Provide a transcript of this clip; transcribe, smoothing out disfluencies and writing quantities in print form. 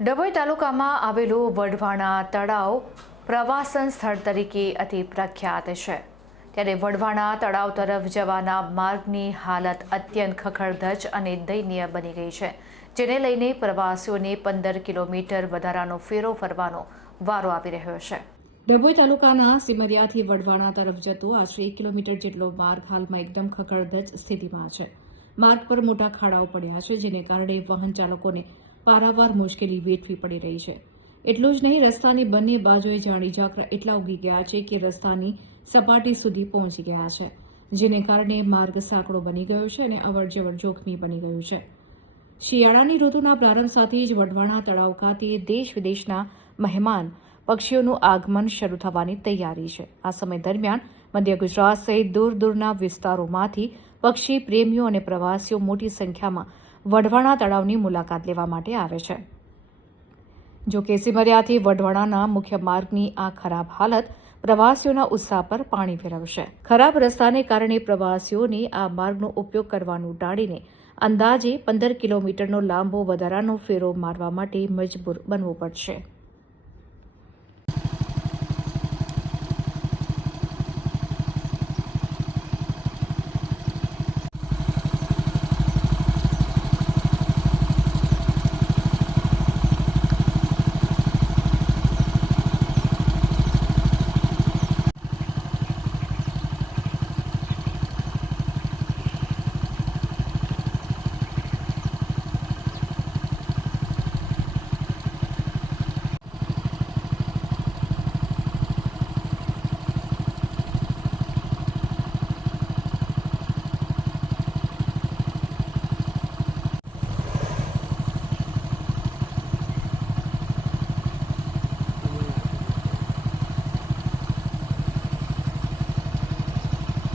ડભોઈ તાલુકામાં આવેલું વઢવાણા તળાવ પ્રવાસન સ્થળ તરીકે અતિ પ્રખ્યાત છે, ત્યારે વઢવાણા તળાવ તરફ જવાના માર્ગની હાલત અત્યંત ખખડધજ અને દયનીય બની ગઈ છે, જેને લઈને પ્રવાસીઓને 15 કિલોમીટર વધારાનો ફેરો ફરવાનો વારો આવી રહ્યો છે. ડભોઈ તાલુકાના સિમરિયાથી વઢવાણા તરફ જતો આશરે 1 કિલોમીટર જેટલો માર્ગ હાલમાં એકદમ ખખડધજ સ્થિતિમાં છે. માર્ગ પર મોટા ખાડાઓ પડ્યા છે, જેને કારણે વાહન ચાલકોને પારાવાર મુશ્કેલી વેઠવી પડી રહી છે. એટલું જ નહીં, રસ્તાની બંને બાજુએ ઝાડી ઝાકરા એટલા ઉગી ગયા છે કે રસ્તાની સપાટી સુધી પહોંચી ગયા છે, જેને કારણે માર્ગ સાંકડો બની ગયો છે અને અવરજવર જોખમી બની ગયું છે. શિયાળાની ઋતુના પ્રારંભ સાથે જ વઢવાણા તળાવ ખાતે દેશ વિદેશના મહેમાન પક્ષીઓનું આગમન શરૂ થવાની તૈયારી છે. આ સમય દરમિયાન મધ્ય ગુજરાત સહિત દૂર દૂરના વિસ્તારોમાંથી પક્ષી પ્રેમીઓ અને પ્રવાસીઓ મોટી સંખ્યામાં વઢવાણા તળાવની મુલાકાત લેવા માટે આવે છે. જો કે સિમરિયાથી વઢવાણાના મુખ્ય માર્ગની આ ખરાબ હાલત પ્રવાસીઓના ઉત્સાહ પર પાણી ફેરવશે. ખરાબ રસ્તાને કારણે પ્રવાસીઓને આ માર્ગનો ઉપયોગ કરવાનું ટાળીને અંદાજે 15 કિલોમીટરનો લાંબો વધારાનો ફેરો મારવા માટે મજબૂર બનવું પડશે.